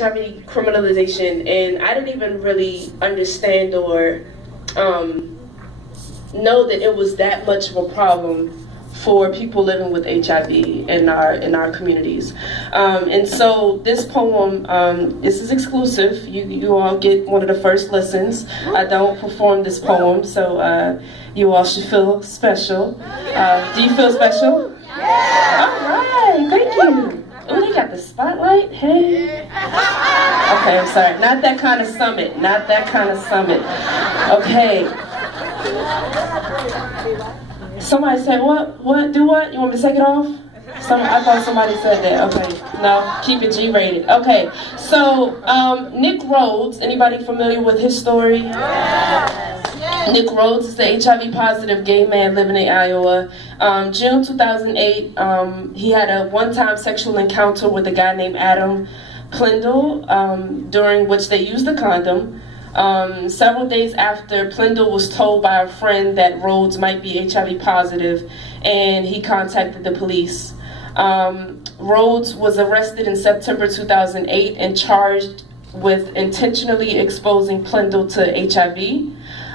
HIV criminalization, and I didn't even really understand or know that it was that much of a problem for people living with HIV in our communities. And so this poem, this is exclusive. You all get one of the first listens. I don't perform this poem, so you all should feel special. Do you feel special? Yeah. All right, thank you. Oh, they got the spotlight. Hey. Okay, I'm sorry. Not that kind of summit. Not that kind of summit. Okay. Somebody said what? What? Do what? You want me to take it off? I thought somebody said that. Okay. No, keep it G-rated. Okay. So, Nick Rhoades. Anybody familiar with his story? Nick Rhoades is the HIV positive gay man living in Iowa. June 2008, he had a one-time sexual encounter with a guy named Adam Plendle, during which they used a condom. Several days after, Plendle was told by a friend that Rhoades might be HIV positive, and he contacted the police. Rhoades was arrested in September 2008 and charged with intentionally exposing Plendle to HIV.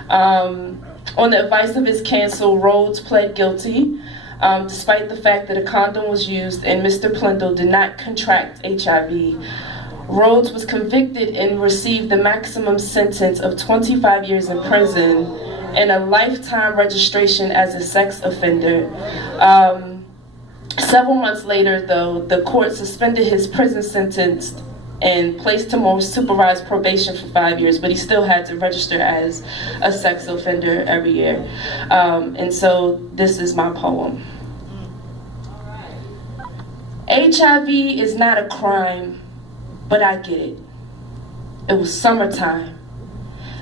On the advice of his counsel, Rhoades pled guilty, despite the fact that a condom was used and Mr. Plendle did not contract HIV. Rhoades was convicted and received the maximum sentence of 25 years in prison and a lifetime registration as a sex offender. Several months later, though, the court suspended his prison sentence and placed him on supervised probation for 5 years, but he still had to register as a sex offender every year. And so this is my poem. HIV is not a crime, but I get it. It was summertime.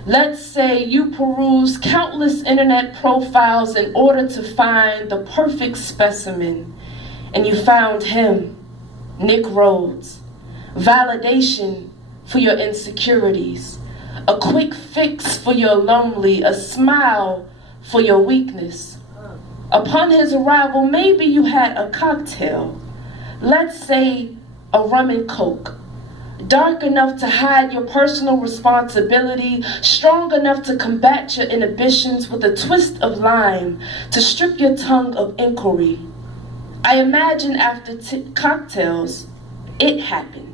Let's say you peruse countless internet profiles in order to find the perfect specimen, and you found him, Nick Rhoades. Validation for your insecurities, a quick fix for your lonely, a smile for your weakness. Upon his arrival, maybe you had a cocktail, let's say a rum and coke, dark enough to hide your personal responsibility, strong enough to combat your inhibitions with a twist of lime to strip your tongue of inquiry. I imagine after cocktails, it happened.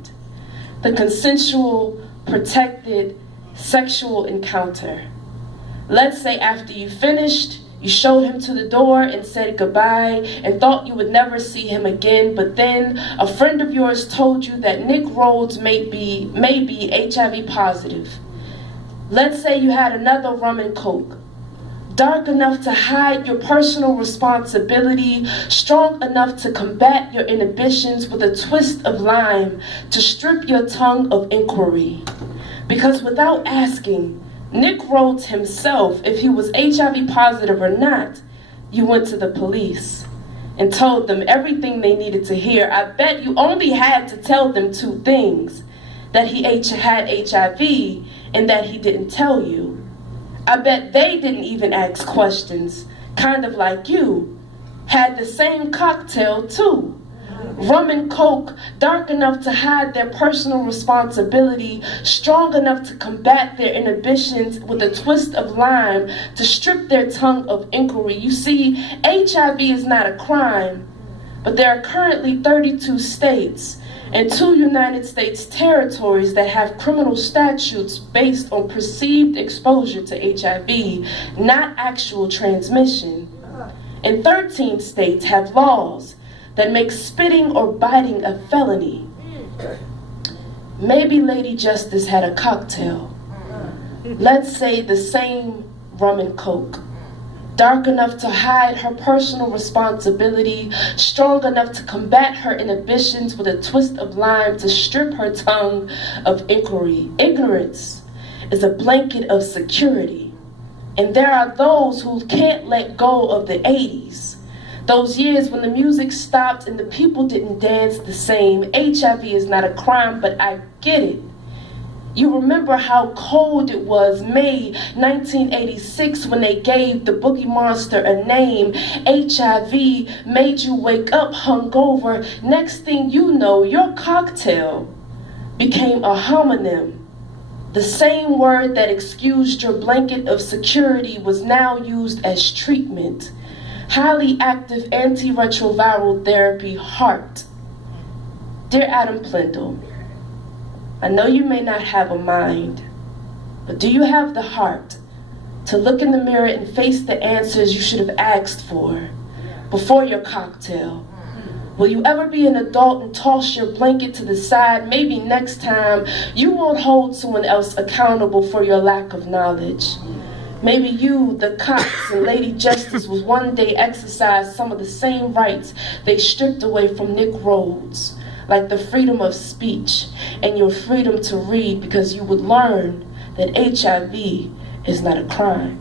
The consensual, protected, sexual encounter. Let's say after you finished, you showed him to the door and said goodbye and thought you would never see him again, but then a friend of yours told you that Nick Rhoades may be HIV positive. Let's say you had another rum and coke, dark enough to hide your personal responsibility, strong enough to combat your inhibitions with a twist of lime to strip your tongue of inquiry. Because without asking Nick Rhoades himself if he was HIV positive or not, you went to the police and told them everything they needed to hear. I bet you only had to tell them two things: that he had HIV and that he didn't tell you. I bet they didn't even ask questions, kind of like you, had the same cocktail too. Rum and coke, dark enough to hide their personal responsibility, strong enough to combat their inhibitions with a twist of lime to strip their tongue of inquiry. You see, HIV is not a crime, but there are currently 32 states and 2 United States territories that have criminal statutes based on perceived exposure to HIV, not actual transmission. And 13 states have laws that make spitting or biting a felony. Maybe Lady Justice had a cocktail. Let's say the same rum and coke, dark enough to hide her personal responsibility, strong enough to combat her inhibitions with a twist of lime to strip her tongue of inquiry. Ignorance is a blanket of security, and there are those who can't let go of the 80s. Those years when the music stopped and the people didn't dance the same. HIV is not a crime, but I get it. You remember how cold it was May 1986 when they gave the boogie monster a name. HIV made you wake up hungover. Next thing you know, your cocktail became a homonym. The same word that excused your blanket of security was now used as treatment. Highly active antiretroviral therapy, HAART. Dear Adam Plendle, I know you may not have a mind, but do you have the heart to look in the mirror and face the answers you should have asked for before your cocktail? Will you ever be an adult and toss your blanket to the side? Maybe next time you won't hold someone else accountable for your lack of knowledge. Maybe you, the cops and Lady Justice, will one day exercise some of the same rights they stripped away from Nick Rhoades, like the freedom of speech and your freedom to read, because you would learn that HIV is not a crime.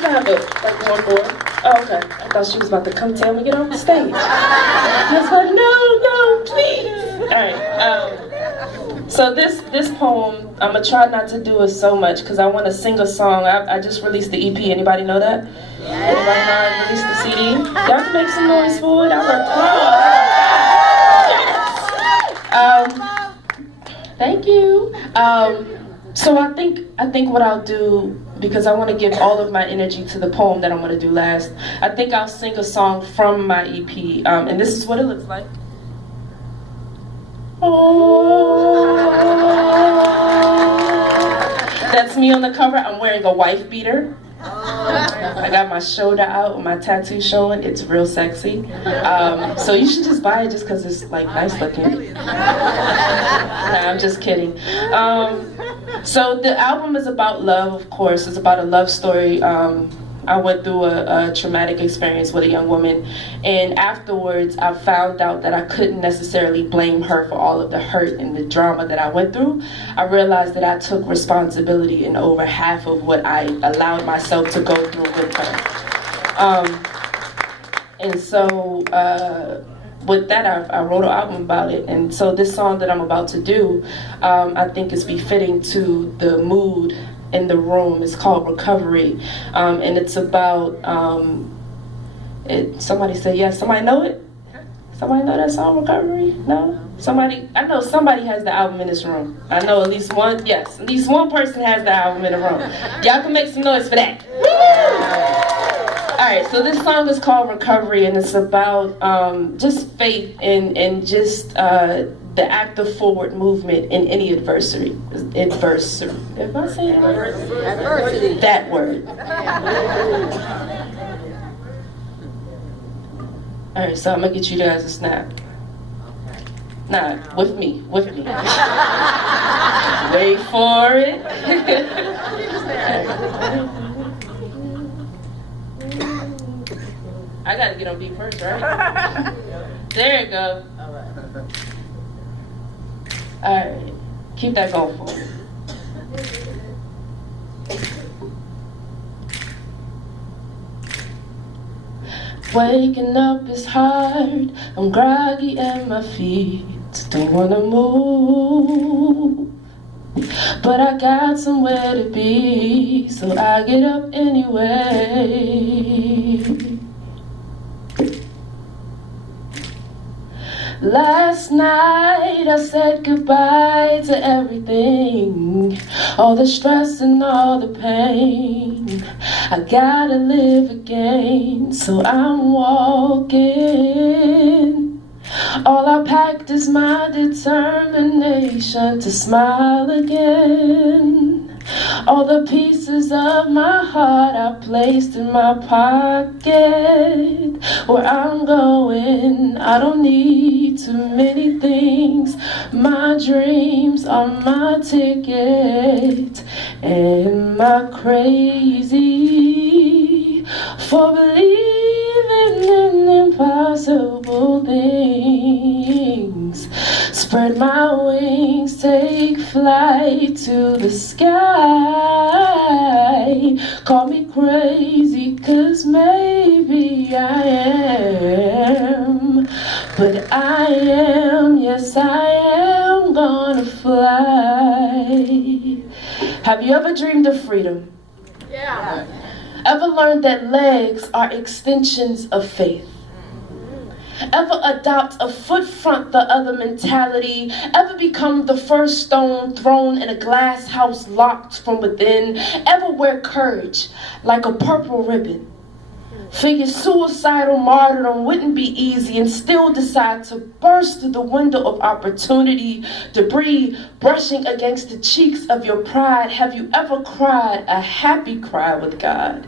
I have like one more. Oh, okay. I thought she was about to come tell me get off the stage. I was like, no, please. All right. So this poem, I'm gonna try not to do it so much because I want to sing a song. I just released the EP. Anybody know that? Anybody know I released the CD? Y'all can make some noise for it. I worked hard. Thank you. So I think what I'll do, because I want to give all of my energy to the poem that I'm going to do last, I think I'll sing a song from my EP, and this is what it looks like. Oh, that's me on the cover. I'm wearing a wife beater. I got my shoulder out with my tattoo showing. It's real sexy. So you should just buy it just because it's like nice looking. Nah, I'm just kidding. So the album is about love, of course. It's about a love story. I went through a traumatic experience with a young woman, and afterwards I found out that I couldn't necessarily blame her for all of the hurt and the drama that I went through. I realized that I took responsibility in over half of what I allowed myself to go through with her. And so with that, I wrote an album about it. And so this song that I'm about to do, I think is befitting to the mood in the room. It's called Recovery, and it's about somebody said yes. Somebody know it? Somebody know that song, Recovery? No? Somebody? I know somebody has the album in this room. I know at least one. Yes, at least one person has the album in the room. Y'all can make some noise for that. All right, so this song is called Recovery, and it's about just faith and just the active forward movement in any adversity. Adversity. If I say adversity? That word. All right, so I'm gonna get you guys a snap. Nah, with me. Wait for it. I gotta get on beat first, right? There you go. All right, keep that going for me. Waking up is hard, I'm groggy and my feet don't wanna move. But I got somewhere to be, so I get up anyway. Last night I said goodbye to everything, all the stress and all the pain. I gotta live again, so I'm walking. All I packed is my determination to smile again. All the pieces of my heart I placed in my pocket. Where I'm going, I don't need too many things. My dreams are my ticket. Am I crazy for believing in impossible things? Spread my wings, take flight to the sky. Call me crazy, 'cause maybe I am. But I am, yes I am gonna fly. Have you ever dreamed of freedom? Yeah. Ever learned that legs are extensions of faith? Ever adopt a foot front the other mentality? Ever become the first stone thrown in a glass house locked from within? Ever wear courage like a purple ribbon? Figure suicidal martyrdom wouldn't be easy and still decide to burst through the window of opportunity, debris brushing against the cheeks of your pride. Have you ever cried a happy cry with God?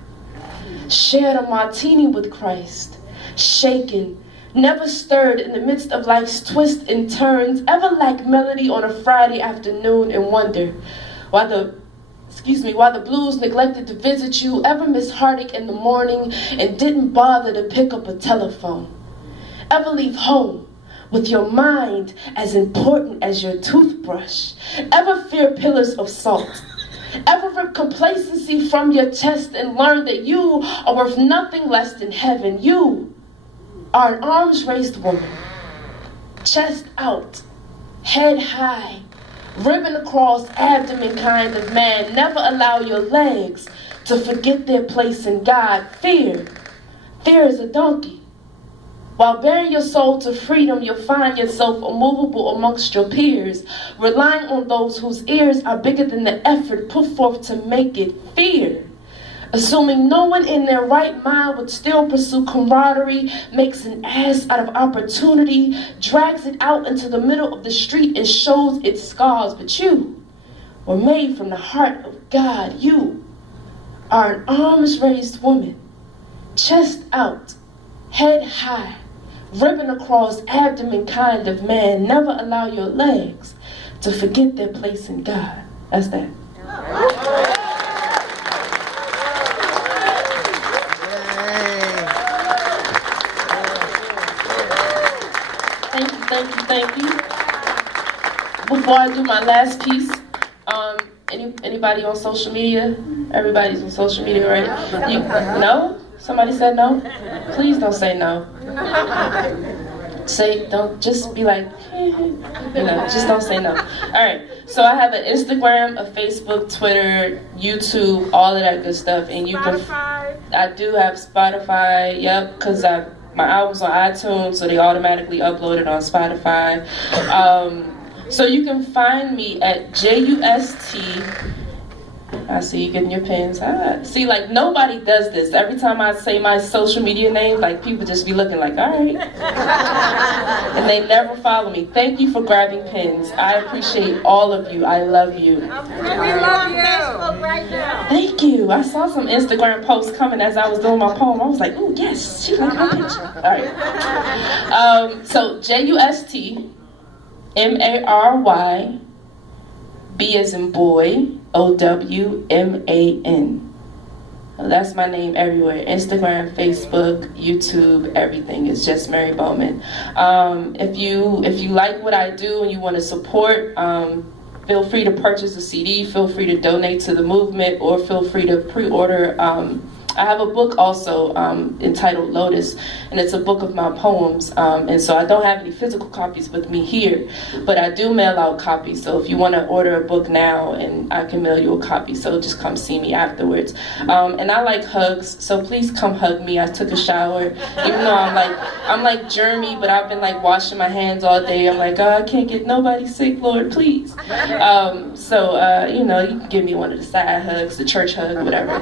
Shared a martini with Christ, shaken, never stirred in the midst of life's twists and turns? Ever lack melody on a Friday afternoon and wonder why the blues neglected to visit you? Ever miss heartache in the morning and didn't bother to pick up a telephone? Ever leave home with your mind as important as your toothbrush? Ever fear pillars of salt? Ever rip complacency from your chest and learn that you are worth nothing less than heaven? You are an arms-raised woman, chest out, head high, ribbon across abdomen kind of man. Never allow your legs to forget their place in God. Fear is a donkey. While bearing your soul to freedom, you'll find yourself immovable amongst your peers, relying on those whose ears are bigger than the effort put forth to make it. Fear, assuming no one in their right mind would still pursue camaraderie, makes an ass out of opportunity, drags it out into the middle of the street and shows its scars. But you were made from the heart of God. You are an arms-raised woman, chest out, head high, ribbon across abdomen kind of man. Never allow your legs to forget their place in God. That's that. Thank you. Before I do my last piece, anybody on social media? Everybody's on social media, right? No? Somebody said no? Please don't say no. Don't just be like, just don't say no. All right, so I have an Instagram, a Facebook, Twitter, YouTube, all of that good stuff. And you can, I do have Spotify, yep, because my album's on iTunes, so they automatically upload it on Spotify. So you can find me at JUST. I see you getting your pens. See, like, nobody does this. Every time I say my social media name, like, people just be looking like, all right. And they never follow me. Thank you for grabbing pens. I appreciate all of you. I love you. We love Facebook right now. Thank you. I saw some Instagram posts coming as I was doing my poem. I was like, ooh, yes, she liked my picture. All right. So JUST, MARY, B as in boy, OWMAN. That's my name everywhere. Instagram, Facebook, YouTube, everything. It's just Mary Bowman. If you like what I do and you want to support, feel free to purchase a CD, feel free to donate to the movement, or feel free to pre-order. I have a book also entitled Rhoades, and it's a book of my poems, and so I don't have any physical copies with me here, but I do mail out copies. So if you want to order a book now, and I can mail you a copy, so just come see me afterwards. And I like hugs, so please come hug me. I took a shower, even though I'm like germy, but I've been like washing my hands all day. I'm like, oh, I can't get nobody sick, Lord, please. You can give me one of the side hugs, the church hug, whatever.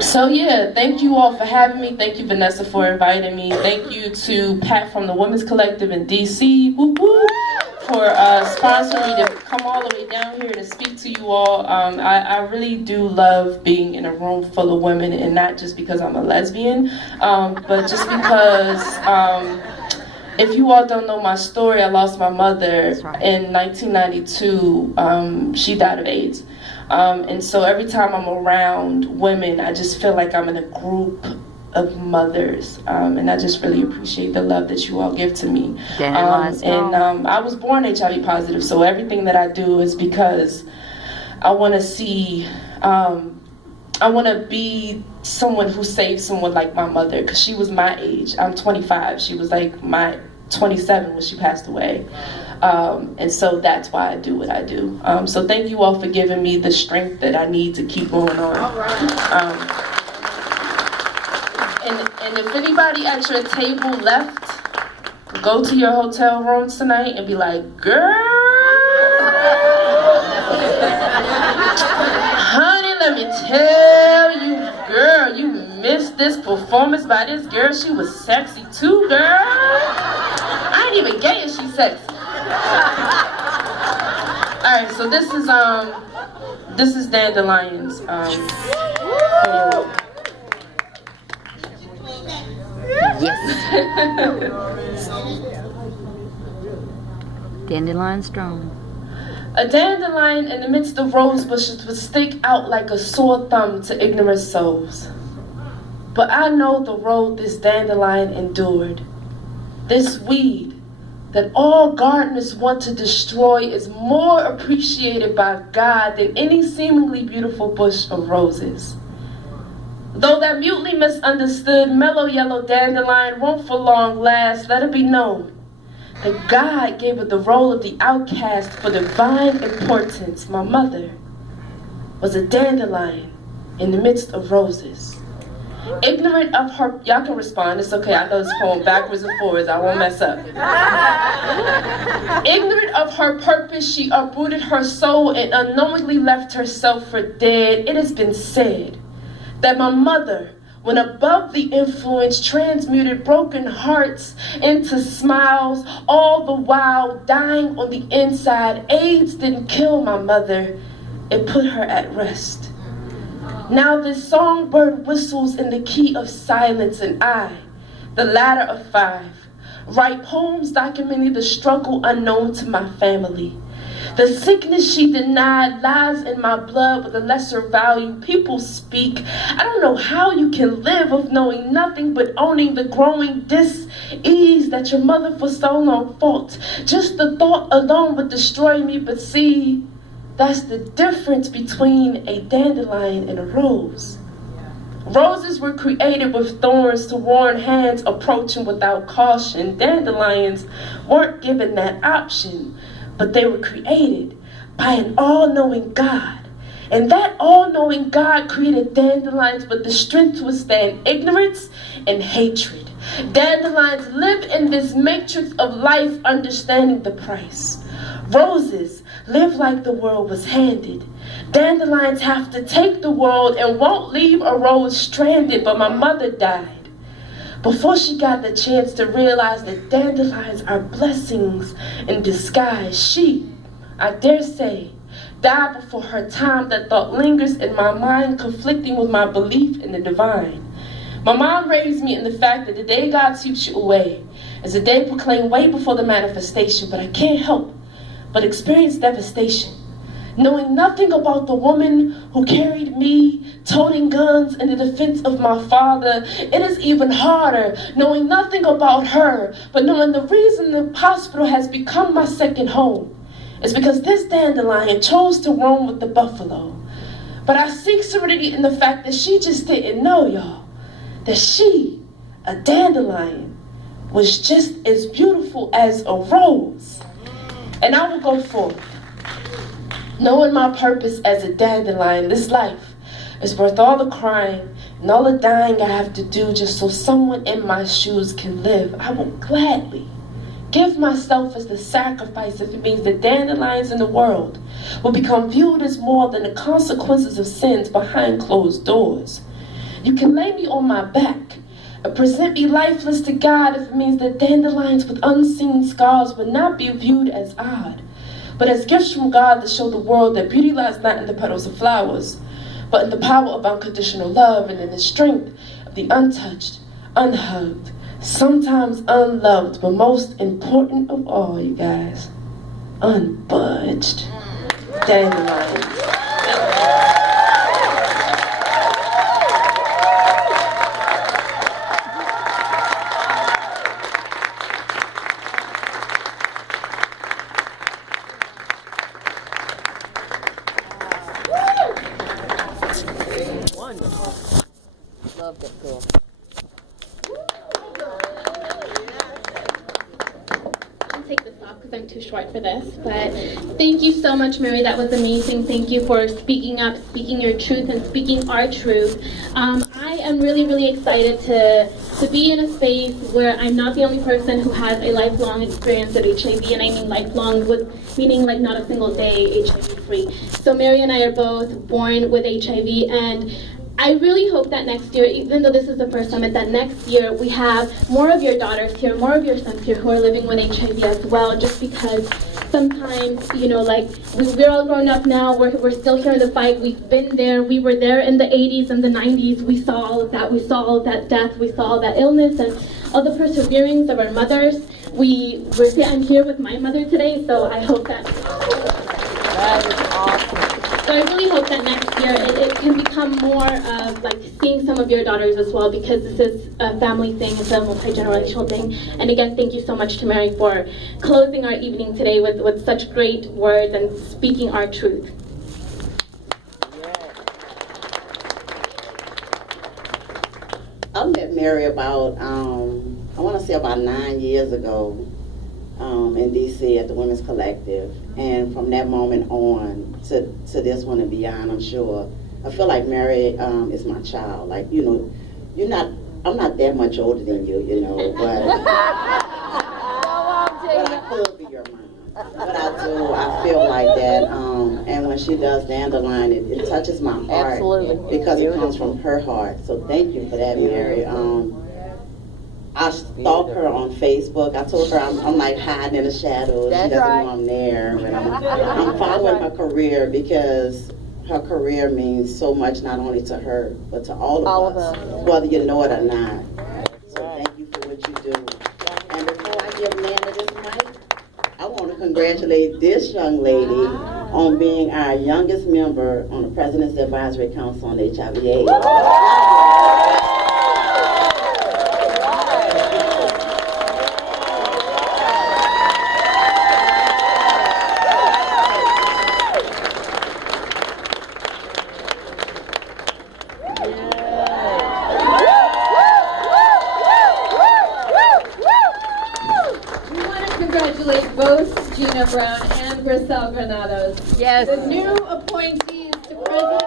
So yeah, thank you all for having me. Thank you, Vanessa, for inviting me. Thank you to Pat from the Women's Collective in DC, whoop, whoop, for sponsoring me to come all the way down here to speak to you all. I really do love being in a room full of women, and not just because I'm a lesbian, but just because if you all don't know my story, I lost my mother in 1992. She died of AIDS. And so every time I'm around women, I just feel like I'm in a group of mothers. And I just really appreciate the love that you all give to me. I was born HIV positive, so everything that I do is because I want to see I want to be someone who saved someone like my mother, because she was my age. I'm 25. She was like my 27 when she passed away. And so that's why I do what I do. So thank you all for giving me the strength that I need to keep going on. All right. And if anybody at your table left, go to your hotel room tonight and be like, girl, honey, let me tell you, girl, you missed this performance by this girl. She was sexy too, girl. I ain't even gay and she's sexy. Alright, so this is Dandelions. Yes. Dandelion strong. A dandelion in the midst of rose bushes would stick out like a sore thumb to ignorant souls. But I know the road this dandelion endured. This weed that all gardeners want to destroy is more appreciated by God than any seemingly beautiful bush of roses. Though that mutely misunderstood mellow yellow dandelion won't for long last, let it be known that God gave her the role of the outcast for divine importance. My mother was a dandelion in the midst of roses. Ignorant of her, y'all can respond, it's okay, I know this poem backwards and forwards, I won't mess up. Ignorant of her purpose, she uprooted her soul and unknowingly left herself for dead. It has been said that my mother, when above the influence, transmuted broken hearts into smiles, all the while dying on the inside. AIDS didn't kill my mother, it put her at rest. Now this songbird whistles in the key of silence, and I, the latter of 5, write poems documenting the struggle unknown to my family. The sickness she denied lies in my blood with a lesser value. People speak. I don't know how you can live with knowing nothing but owning the growing dis-ease that your mother for so long fought. Just the thought alone would destroy me, but see, that's the difference between a dandelion and a rose. Roses were created with thorns to warn hands approaching without caution. Dandelions weren't given that option, but they were created by an all-knowing God. And that all-knowing God created dandelions with the strength to withstand ignorance and hatred. Dandelions live in this matrix of life, understanding the price. Roses live like the world was handed. Dandelions have to take the world and won't leave a rose stranded, but my mother died before she got the chance to realize that dandelions are blessings in disguise. She, I dare say, died before her time. That thought lingers in my mind, conflicting with my belief in the divine. My mom raised me in the fact that the day God sweeps you away is a day proclaimed way before the manifestation, but I can't help but experience devastation, knowing nothing about the woman who carried me, toting guns in the defense of my father. It is even harder knowing nothing about her, but knowing the reason the hospital has become my second home is because this dandelion chose to roam with the buffalo. But I seek serenity in the fact that she just didn't know, y'all, that she, a dandelion, was just as beautiful as a rose. And I will go forth, knowing my purpose as a dandelion. This life is worth all the crying and all the dying I have to do just so someone in my shoes can live. I will gladly give myself as the sacrifice if it means that dandelions in the world will become viewed as more than the consequences of sins behind closed doors. You can lay me on my back and present me lifeless to God if it means that dandelions with unseen scars would not be viewed as odd, but as gifts from God that show the world that beauty lies not in the petals of flowers, but in the power of unconditional love and in the strength of the untouched, unhugged, sometimes unloved, but most important of all, you guys, unbudged dandelions. love that girl. I'll take this off because I'm too short for this. But thank you so much, Mary. That was amazing. Thank you for speaking up, speaking your truth, and speaking our truth. I am really, really excited to be in a space where I'm not the only person who has a lifelong experience with HIV, and I mean lifelong, meaning like not a single day HIV-free. So Mary and I are both born with HIV, and I really hope that next year, even though this is the first summit, that next year we have more of your daughters here, more of your sons here who are living with HIV as well, just because sometimes, you know, like, we're all grown up now, we're still here in the fight, we've been there, we were there in the 80s and the 90s, we saw all of that, we saw all of that death, we saw all that illness, and all the perseverance of our mothers. I'm here with my mother today, so I hope that... That is awesome. So I really hope that next year it can become more of like seeing some of your daughters as well, because this is a family thing, it's a multi-generational thing. And again, thank you so much to Mary for closing our evening today with such great words and speaking our truth. I met Mary about, I want to say about 9 years ago in D.C. at the Women's Collective. And from that moment on to this one and beyond, I'm sure, I feel like Mary is my child. Like, you know, I'm not that much older than you know, but I could be your mom. But I feel like that. And when she does Dandelion, it touches my heart. Absolutely. Because it comes from her heart. So thank you for that, Mary. I stalk her on Facebook. I told her I'm like hiding in the shadows. That's she doesn't right. know I'm there. But I'm following her career because her career means so much, not only to her, but to all of us, whether you know it or not. So thank you for what you do. And before I give Nana this mic, I want to congratulate this young lady on being our youngest member on the President's Advisory Council on HIV/AIDS. Both Gina Brown and Grisel Granados, Yes. the new appointees to President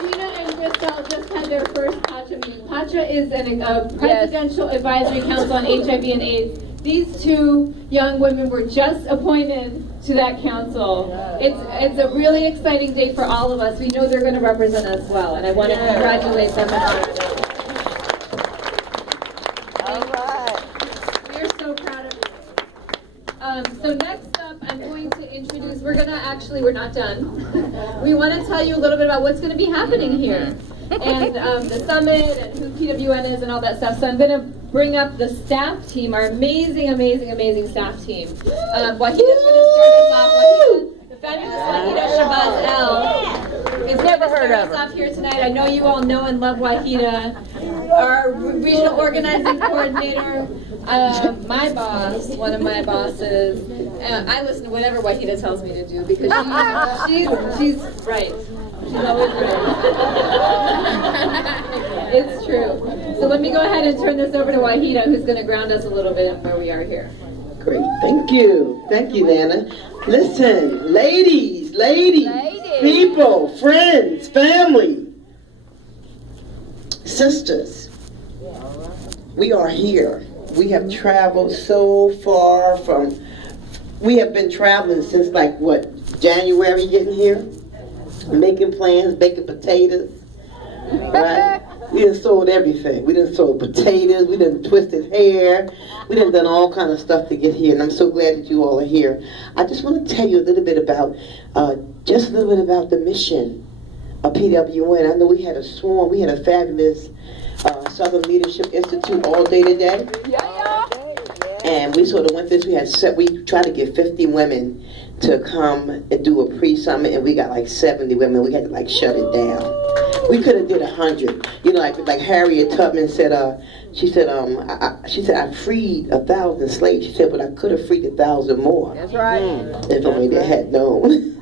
Gina and Grisel just had their first PACHA meeting. PACHA is a Presidential Advisory Council on HIV and AIDS. These two young women were just appointed to that council. It's a really exciting day for all of us. We know they're going to represent us well, and I want to congratulate them on that. So next up, I'm going to introduce, we're not done. We want to tell you a little bit about what's going to be happening here. And the summit and who PWN is and all that stuff. So I'm going to bring up the staff team, our amazing, amazing, amazing staff team. Wahida's going to start us off. Wahida, the fabulous Wahida Shabazz El is going to start us off here tonight. I know you all know and love Wahida. Our regional organizing coordinator, my boss, one of my bosses. I listen to whatever Wahida tells me to do because she's right. She's always right. It's true. So let me go ahead and turn this over to Wahida, who's going to ground us a little bit in where we are here. Great. Thank you, Nana. Listen, ladies, people, friends, family, sisters, we are here. We have traveled so far we have been traveling since January getting here, making plans, baking potatoes, right? We done sold everything. We done sold potatoes, we done twisted hair, we done all kind of stuff to get here, and I'm so glad that you all are here. I just want to tell you a little bit about the mission of PWN. I know we had a fabulous Southern Leadership Institute all day today. And we sort of went this, we tried to get 50 women to come and do a pre-summit, and we got like 70 women. We had to shut it down. We could have did 100. You know, like Harriet Tubman said, she said, I freed 1,000 slaves. She said, but I could have freed 1,000 more. That's right. If only they had known.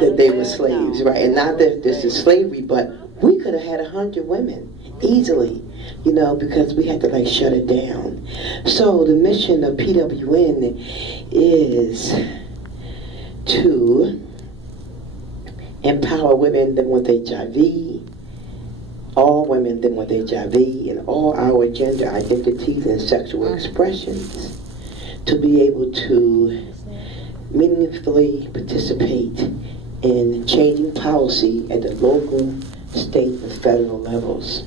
that they were slaves, right? And not that this is slavery, but we could have had 100 women easily, you know, because we had to like shut it down. So the mission of PWN is to empower women living with HIV, all women living with HIV, and all our gender identities and sexual expressions to be able to meaningfully participate in changing policy at the local, state, and federal levels.